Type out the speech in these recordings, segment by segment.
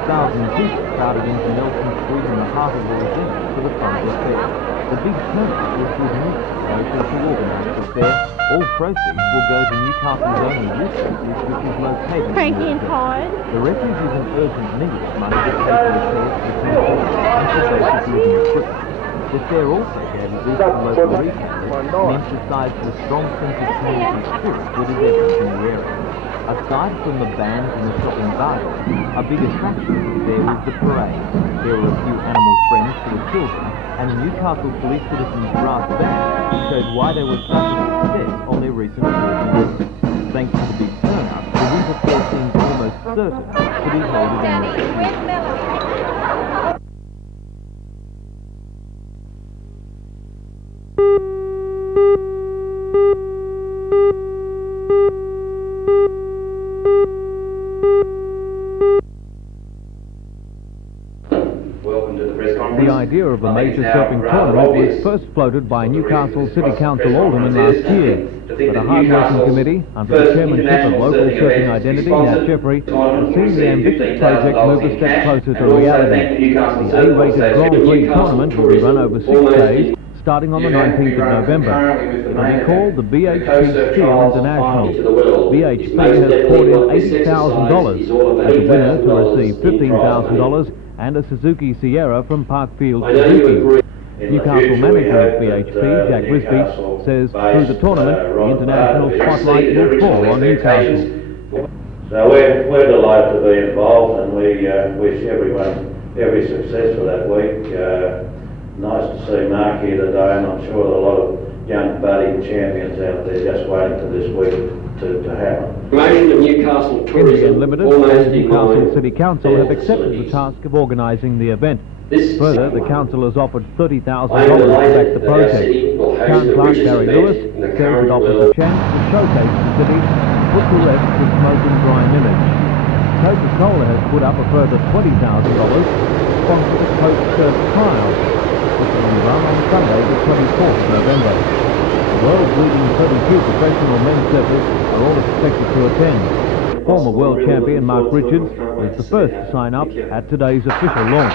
people crowded into Nelson Street in the heart of the event for the fun of the fair. The big turnout was good news for those who organised the fair. All proceeds will go to Newcastle's only youth refuge, which is located Cranky in and tired. The refuge is an urgent need of money to pay for repairs to the temple and for basic living equipment. The fair also gave a boost to local retailers and emphasised the strong sense of community spirit that is evident in the area. Aside from the bands and the shopping bargains, a big attraction of the fair was the parade. There were a few animal friends for the children, and the Newcastle Police Citizens Brass Band showed why they were such a success on their recent tours in Europe. Thanks to the big turnout, the winter fair seems almost certain to be held again. The idea of a major surfing tournament was first floated by Newcastle City Council Alderman last year, but a hard-working committee, under the chairmanship of local surfing identity Nat Jeffrey, has seen the ambitious project move a step closer to reality. The A-rated Grand Prix tournament will be run over 6 days, starting on the 19th of November. It will be called the BHP Steel International. BHP has poured in $80,000, as the winner to receive $15,000 and a Suzuki Sierra from Parkfield Suzuki. Newcastle manager of BHP, Jack Risby, says through the tournament, the international spotlight will fall on Newcastle. So we're delighted to be involved, and we wish everyone every success for that week. Nice to see Mark here today, and I'm sure there are a lot of young budding champions out there just waiting for this week to happen. Promotion of Newcastle Tourism NBN Limited and Newcastle City Council have accepted the task of organising the event. Further, the council has offered $30,000 to back the project. Town Clerk Barry Lewis says it offers a chance to showcase the city and put to rest the smoke and grime image. Coca-Cola has put up a further $20,000 to sponsor the Coke Surf Trials, which will be run on Sunday the 24th of November. The world's leading 32 professional men's surfers are all expected to attend. Former world champion Mark Richards was the first to sign up at today's official launch.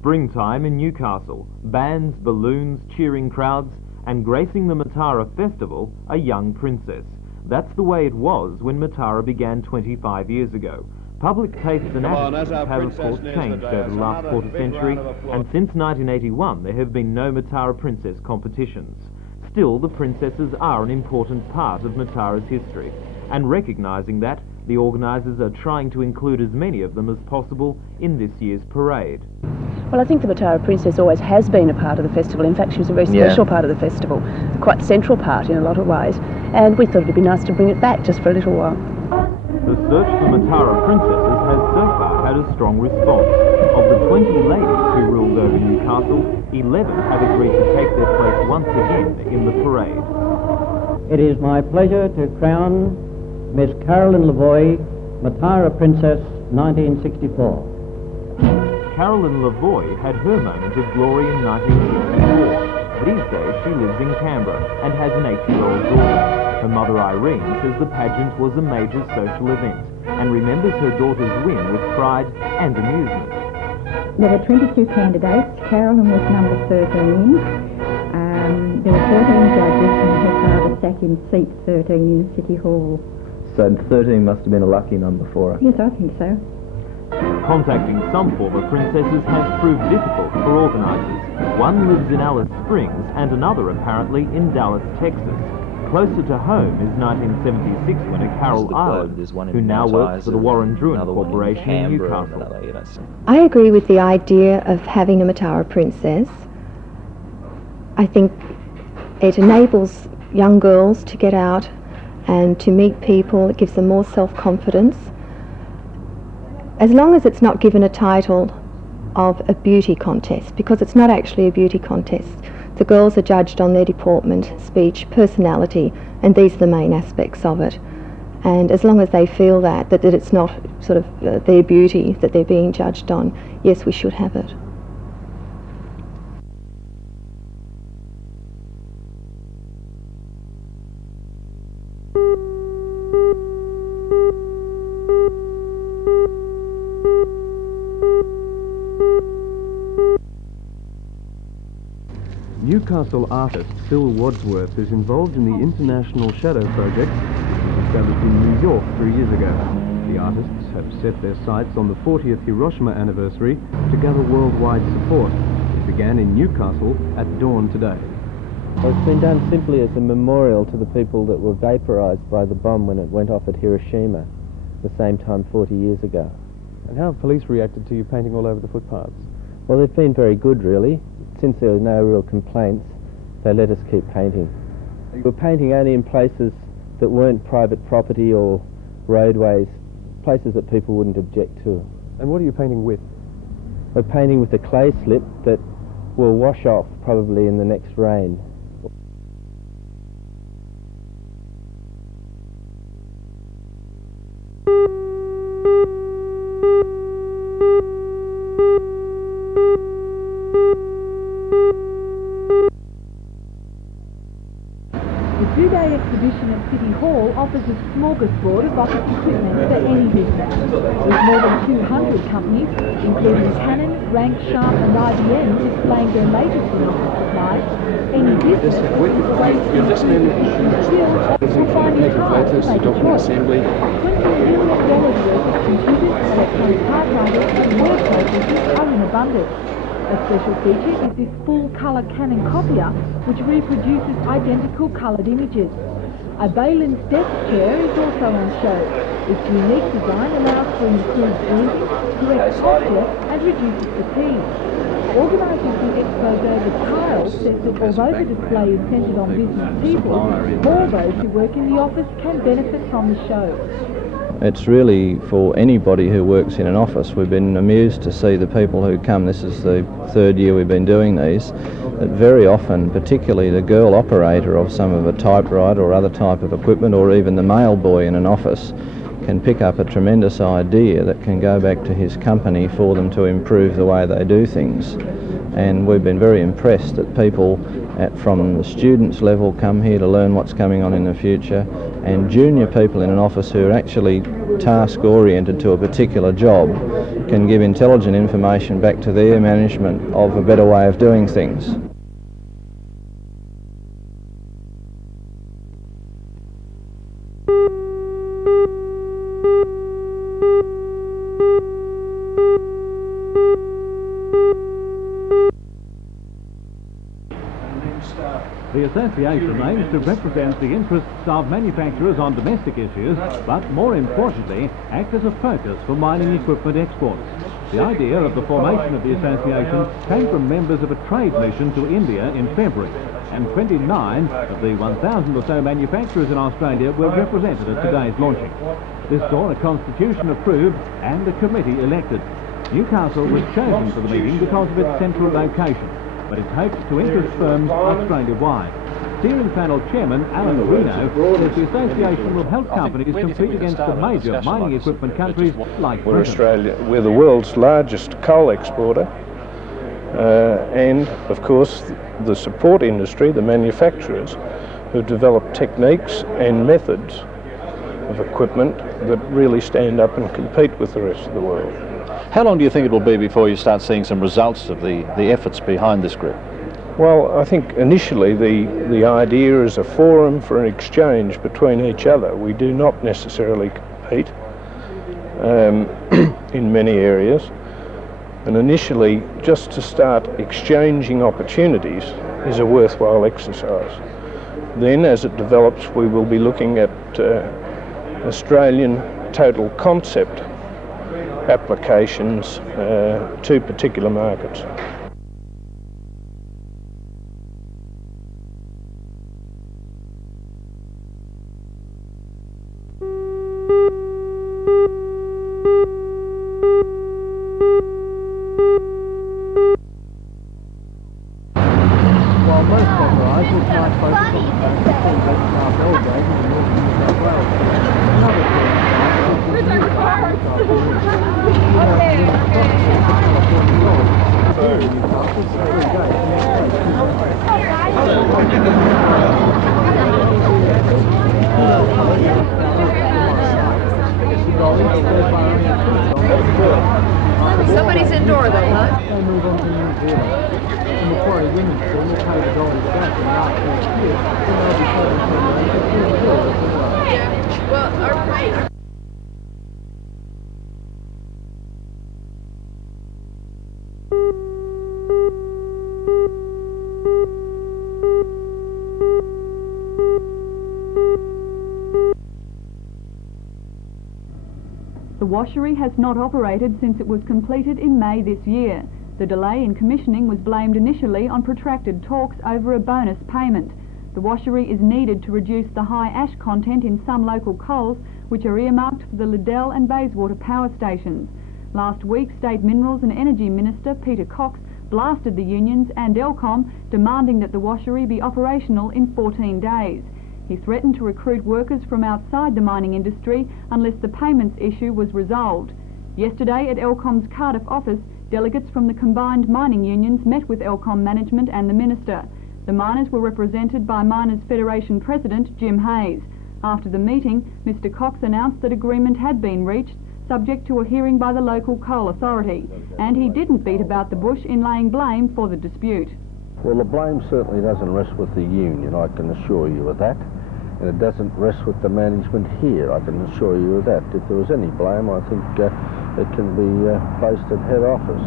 Springtime in Newcastle. Bands, balloons, cheering crowds, and gracing the Matara Festival, a young princess. That's the way it was when Matara began 25 years ago. Public tastes and attitudes have of course changed over the last quarter century, and since 1981 there have been no Matara Princess competitions. Still, the princesses are an important part of Matara's history, and recognising that, the organisers are trying to include as many of them as possible in this year's parade. Well, I think the Matara Princess always has been a part of the festival. In fact, she was a very special part of the festival, a quite central part in a lot of ways, and we thought it'd be nice to bring it back just for a little while. The search for Matara Princesses has so far had a strong response. Of the 20 ladies who ruled over Newcastle, 11 have agreed to take their place once again in the parade. It is my pleasure to crown Miss Carolyn Lavoie, Matara Princess 1964. Carolyn Lavoie had her moment of glory in 1964. These days she lives in Canberra and has an 8-year-old daughter. Her mother Irene says the pageant was a major social event and remembers her daughter's win with pride and amusement. There were 22 candidates. Carolyn was number 13. There were 14 judges, and her father sat in seat 13 in the City Hall. So 13 must have been a lucky number for her. Yes, I think so. Contacting some former princesses has proved difficult for organisers. One lives in Alice Springs and another apparently in Dallas, Texas. Closer to home is 1976 winner Carol Ireland, who now works for the Warren Druin Corporation in Newcastle. I agree with the idea of having a Matara princess. I think it enables young girls to get out and to meet people. It gives them more self-confidence. As long as it's not given a title of a beauty contest, because it's not actually a beauty contest. The girls are judged on their deportment, speech, personality, and these are the main aspects of it. And as long as they feel that it's not sort of their beauty that they're being judged on, yes, we should have it. Newcastle artist Phil Wadsworth is involved in the International Shadow Project, which was established in New York 3 years ago. The artists have set their sights on the 40th Hiroshima anniversary to gather worldwide support. It began in Newcastle at dawn today. Well, it's been done simply as a memorial to the people that were vaporised by the bomb when it went off at Hiroshima the same time 40 years ago. And how have police reacted to you painting all over the footpaths? Well, they've been very good, really. Since there was no real complaints, they let us keep painting. We were painting only in places that weren't private property or roadways, places that people wouldn't object to. And what are you painting with? We're painting with a clay slip that will wash off probably in the next rain. The two-day exhibition at City Hall offers a smorgasbord of office equipment for any business. With more than 200 companies, including Canon, Rank, Sharp and IBM, displaying their latest in office supplies, any business that displays the skills will find it hard to make a choice. $20 million worth of computers, electronic typewriters and word processors are in abundance. A special feature is this full-colour Canon copier, which reproduces identical coloured images. A Balin's desk chair is also on show. Its unique design allows for improved breathing, correct posture and reduces fatigue. Organisers the expose, David Kyle, says that although the display is centred on business people, all those who work in the office can benefit from the show. It's really for anybody who works in an office. We've been amused to see the people who come. This is the third year we've been doing these. That very often, particularly the girl operator of some of a typewriter or other type of equipment, or even the mail boy in an office, can pick up a tremendous idea that can go back to his company for them to improve the way they do things. And we've been very impressed that people from the students level come here to learn what's coming on in the future, and junior people in an office who are actually task oriented to a particular job can give intelligent information back to their management of a better way of doing things. The association aims to represent the interests of manufacturers on domestic issues, but more importantly, act as a focus for mining equipment exports. The idea of the formation of the association came from members of a trade mission to India in February, and 29 of the 1,000 or so manufacturers in Australia were represented at today's launching. This saw a constitution approved and a committee elected. Newcastle was chosen for the meeting because of its central location, but it's hoped to interest firms Australia-wide. Steering panel chairman Alan Reno says the association will help companies compete against the major mining equipment countries like Britain. We're the world's largest coal exporter, and of course the support industry, the manufacturers, who develop techniques and methods of equipment that really stand up and compete with the rest of the world. How long do you think it will be before you start seeing some results of the efforts behind this group? Well, I think initially the idea is a forum for an exchange between each other. We do not necessarily compete in many areas, and initially just to start exchanging opportunities is a worthwhile exercise. Then as it develops, we will be looking at Australian total concept applications to particular markets. While most vaporisers might focus on Belgrade and Northern New South Wales, another they move on to New Zealand. The Macquarie women's team will pay the Gold Coast in March next year, when they'll be playing for The washery has not operated since it was completed in May this year. The delay in commissioning was blamed initially on protracted talks over a bonus payment. The washery is needed to reduce the high ash content in some local coals, which are earmarked for the Liddell and Bayswater power stations. Last week, State Minerals and Energy Minister Peter Cox blasted the unions and Elcom, demanding that the washery be operational in 14 days. He threatened to recruit workers from outside the mining industry unless the payments issue was resolved. Yesterday at Elcom's Cardiff office, delegates from the combined mining unions met with Elcom management and the Minister. The miners were represented by Miners Federation President Jim Hayes. After the meeting, Mr Cox announced that agreement had been reached, subject to a hearing by the local coal authority, and he didn't beat about the bush in laying blame for the dispute. Well, the blame certainly doesn't rest with the union, I can assure you of that. And it doesn't rest with the management here, I can assure you of that. If there was any blame, I think it can be placed at head office.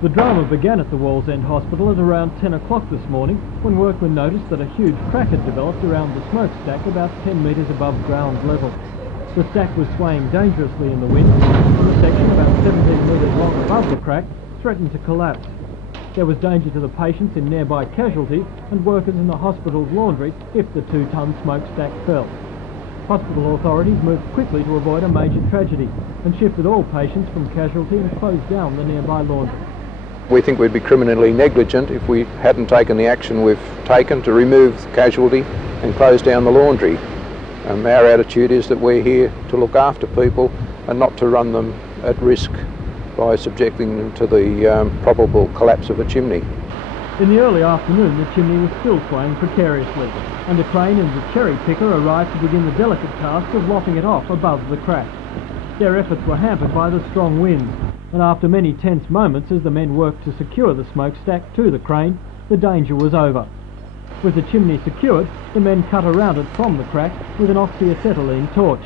The drama began at the Wallsend Hospital at around 10 o'clock this morning, when workmen noticed that a huge crack had developed around the smokestack about 10 metres above ground level. The stack was swaying dangerously in the wind, and the section about 17 metres long above the crack threatened to collapse. There was danger to the patients in nearby casualty and workers in the hospital's laundry if the 2-tonne smokestack fell. Hospital authorities moved quickly to avoid a major tragedy and shifted all patients from casualty and closed down the nearby laundry. We think we'd be criminally negligent if we hadn't taken the action we've taken to remove the casualty and close down the laundry. Our attitude is that we're here to look after people and not to run them at risk by subjecting them to the probable collapse of a chimney. In the early afternoon, the chimney was still swaying precariously, and a crane and a cherry picker arrived to begin the delicate task of lopping it off above the crack. Their efforts were hampered by the strong winds, and after many tense moments as the men worked to secure the smokestack to the crane, the danger was over. With the chimney secured, the men cut around it from the crack with an oxyacetylene torch.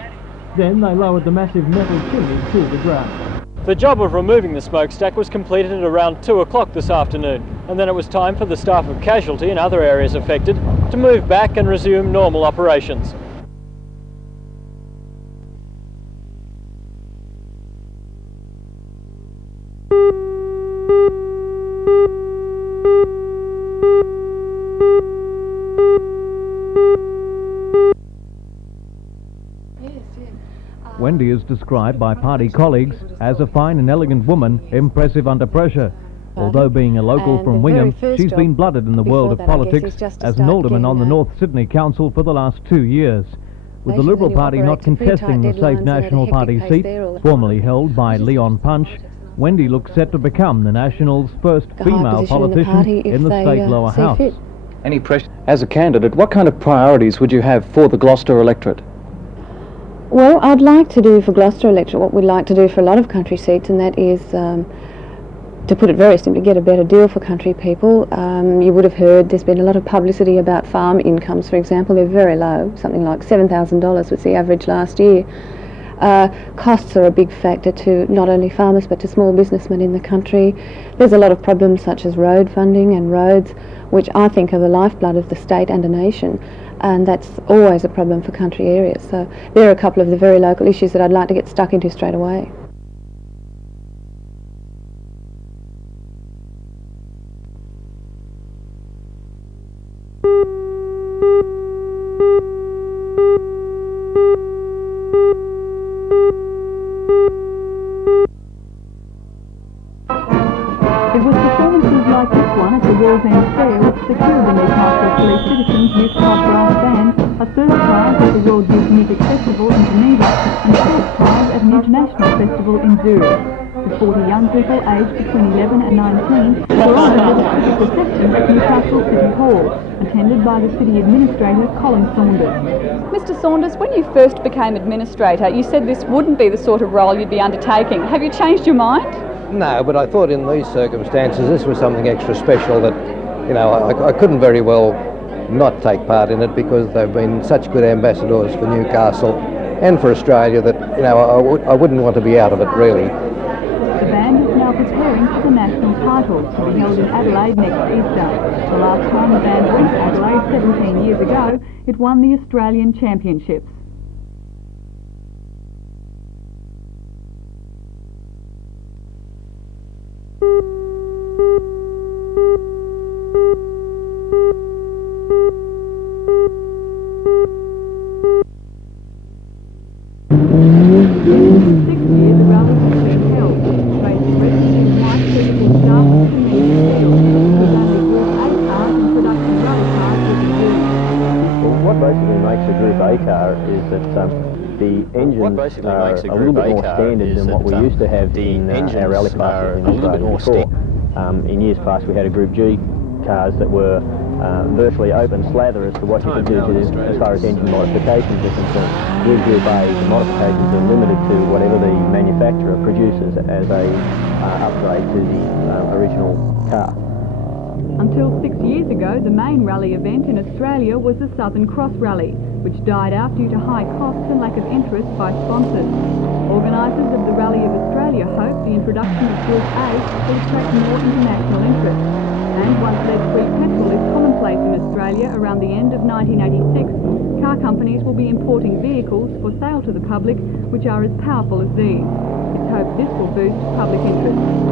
Then they lowered the massive metal chimney to the ground. The job of removing the smokestack was completed at around 2 o'clock this afternoon, and then it was time for the staff of casualty and other areas affected to move back and resume normal operations. Wendy is described by party colleagues as a fine and elegant woman, impressive under pressure. Although being a local from Wingham, she's been blooded in the world of politics as an alderman on the North Sydney Council for the last 2 years. With the Liberal Party not contesting the safe National Party seat, formerly held by Leon Punch, Wendy looks set to become the Nationals' first female politician in the state lower house. Any pressure? As a candidate, what kind of priorities would you have for the Gloucester electorate? Well, I'd like to do for Gloucester electorate what we'd like to do for a lot of country seats, and that is, to put it very simply, get a better deal for country people. You would have heard there's been a lot of publicity about farm incomes, for example. They're very low, something like $7,000 was the average last year. Costs are a big factor to not only farmers but to small businessmen in the country. There's a lot of problems such as road funding and roads, which I think are the lifeblood of the state and a nation, and that's always a problem for country areas. So there are a couple of the very local issues that I'd like to get stuck into straight away. It was performances like this one at the Wallsend Fair which secured the Newcastle Police Citizens Youth Club Brass Band a third prize at the World Youth Music Festival in Geneva and fourth prize at an international festival in Zurich. The 40 young people aged between 11 and 19 were all held at a reception at Newcastle City Hall, attended by the City Administrator Colin Saunders. Mr Saunders, when you first became Administrator, you said this wouldn't be the sort of role you'd be undertaking. Have you changed your mind? No, but I thought in these circumstances this was something extra special that, you know, I couldn't very well not take part in it because they've been such good ambassadors for Newcastle and for Australia that, you know, I wouldn't want to be out of it really. The band is now preparing for the national title to be held in Adelaide next Easter. The last time the band went to Adelaide 17 years ago, it won the Australian Championships. Is that the engines are a little bit more standard than what we used to have in our rally classes in Australia before. In years past we had a Group G cars that were virtually open slather as to what you could do as far as engine modifications are concerned. With Group A, the modifications are limited to whatever the manufacturer produces as a upgrade to the original car. Until 6 years ago, the main rally event in Australia was the Southern Cross Rally, which died out due to high costs and lack of interest by sponsors. Organisers of the Rally of Australia hope the introduction of Group A will attract more international interest. And once lead-free petrol is commonplace in Australia around the end of 1986, car companies will be importing vehicles for sale to the public which are as powerful as these. It's hoped this will boost public interest.